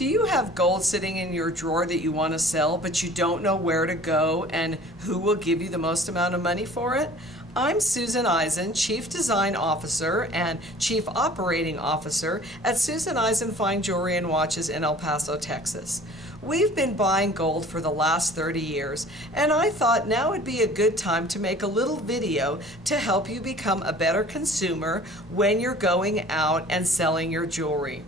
Do you have gold sitting in your drawer that you want to sell, but you don't know where to go and who will give you the most amount of money for it? I'm Susan Eisen, Chief Design Officer and Chief Operating Officer at Susan Eisen Fine Jewelry and Watches in El Paso, Texas. We've been buying gold for the last 30 years, and I thought now would be a good time to make a little video to help you become a better consumer when you're going out and selling your jewelry.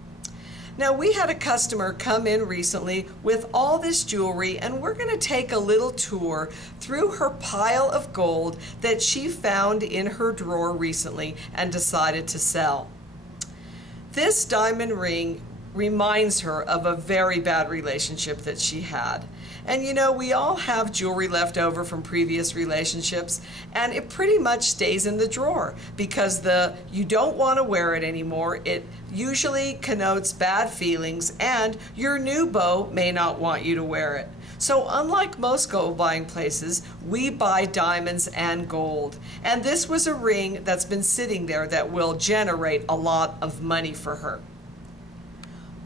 Now, we had a customer come in recently with all this jewelry, and we're going to take a little tour through her pile of gold that she found in her drawer recently and decided to sell. This diamond ring reminds her of a very bad relationship that she had. And you know, we all have jewelry left over from previous relationships, and it pretty much stays in the drawer because you don't want to wear it anymore. It usually connotes bad feelings, and your new beau may not want you to wear it. So unlike most gold buying places, we buy diamonds and gold. And this was a ring that's been sitting there that will generate a lot of money for her.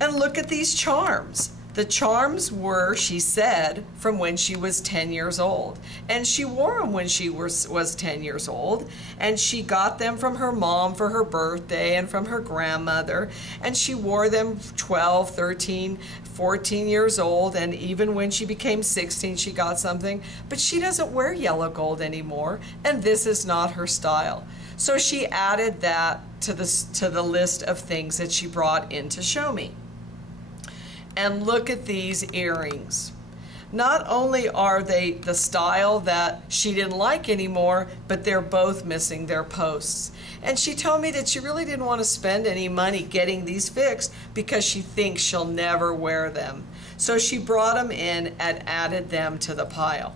And look at these charms. The charms were, she said, from when she was 10 years old. And she wore them when she was 10 years old. And she got them from her mom for her birthday and from her grandmother. And she wore them 12, 13, 14 years old. And even when she became 16, she got something. But she doesn't wear yellow gold anymore. And this is not her style. So she added that to the list of things that she brought in to show me. And look at these earrings. Not only are they the style that she didn't like anymore, but they're both missing their posts. And she told me that she really didn't want to spend any money getting these fixed because she thinks she'll never wear them. So she brought them in and added them to the pile.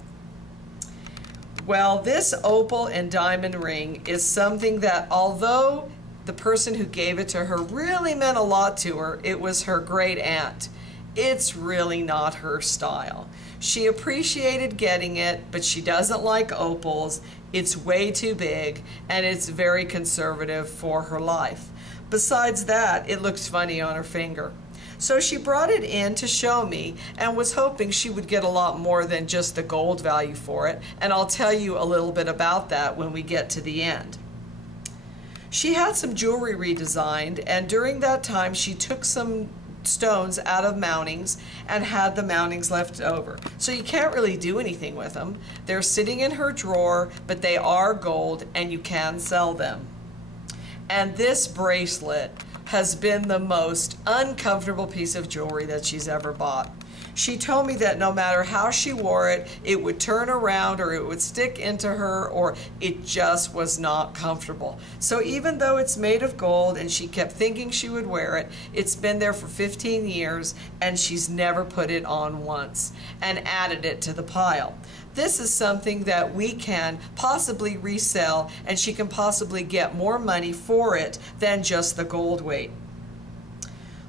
Well, this opal and diamond ring is something that, although the person who gave it to her really meant a lot to her, it was her great aunt. It's really not her style. She appreciated getting it, but she doesn't like opals. It's way too big, and it's very conservative for her life. Besides that, it looks funny on her finger. So she brought it in to show me and was hoping she would get a lot more than just the gold value for it, and I'll tell you a little bit about that when we get to the end. She had some jewelry redesigned, and during that time she took some stones out of mountings and had the mountings left over. So you can't really do anything with them. They're sitting in her drawer, but they are gold and you can sell them. And this bracelet has been the most uncomfortable piece of jewelry that she's ever bought. She told me that no matter how she wore it, it would turn around or it would stick into her, or it just was not comfortable. So even though it's made of gold and she kept thinking she would wear it, it's been there for 15 years and she's never put it on once and added it to the pile. This is something that we can possibly resell, and she can possibly get more money for it than just the gold weight.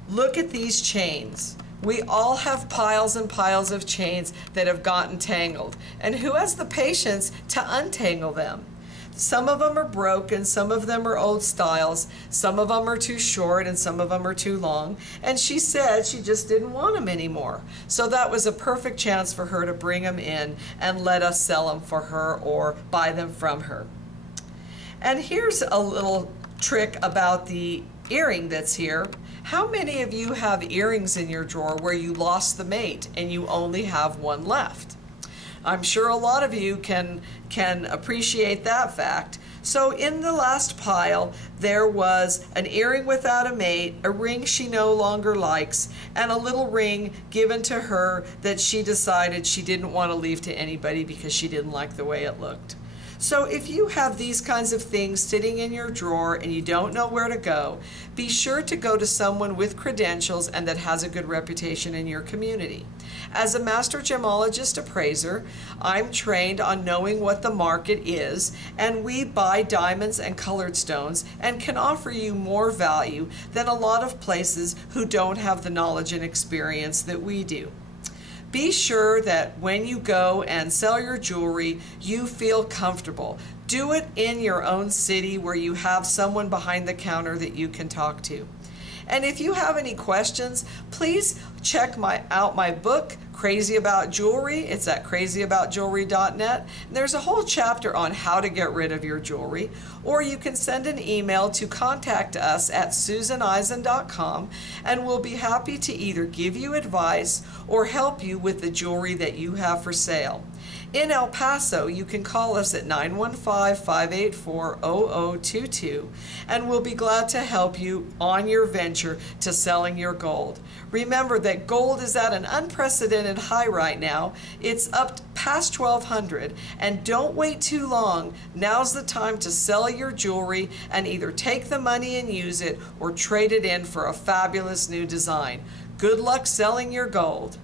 Look at these chains. We all have piles and piles of chains that have gotten tangled, and who has the patience to untangle them? Some of them are broken, some of them are old styles, some of them are too short, and some of them are too long, and she said she just didn't want them anymore. So that was a perfect chance for her to bring them in and let us sell them for her or buy them from her. And here's a little trick about the earring that's here. How many of you have earrings in your drawer where you lost the mate and you only have one left? I'm sure a lot of you can appreciate that fact. So in the last pile, there was an earring without a mate, a ring she no longer likes, and a little ring given to her that she decided she didn't want to leave to anybody because she didn't like the way it looked. So if you have these kinds of things sitting in your drawer and you don't know where to go, be sure to go to someone with credentials and that has a good reputation in your community. As a master gemologist appraiser, I'm trained on knowing what the market is, and we buy diamonds and colored stones and can offer you more value than a lot of places who don't have the knowledge and experience that we do. Be sure that when you go and sell your jewelry, you feel comfortable. Do it in your own city where you have someone behind the counter that you can talk to. And if you have any questions, please check out my book, Crazy About Jewelry. It's at crazyaboutjewelry.net. And there's a whole chapter on how to get rid of your jewelry. Or you can send an email to contact us at susaneisen.com, and we'll be happy to either give you advice or help you with the jewelry that you have for sale. In El Paso, you can call us at 915-584-0022, and we'll be glad to help you on your venture to selling your gold. Remember that gold is at an unprecedented high right now. It's up past 1,200, and don't wait too long. Now's the time to sell your jewelry and either take the money and use it or trade it in for a fabulous new design. Good luck selling your gold.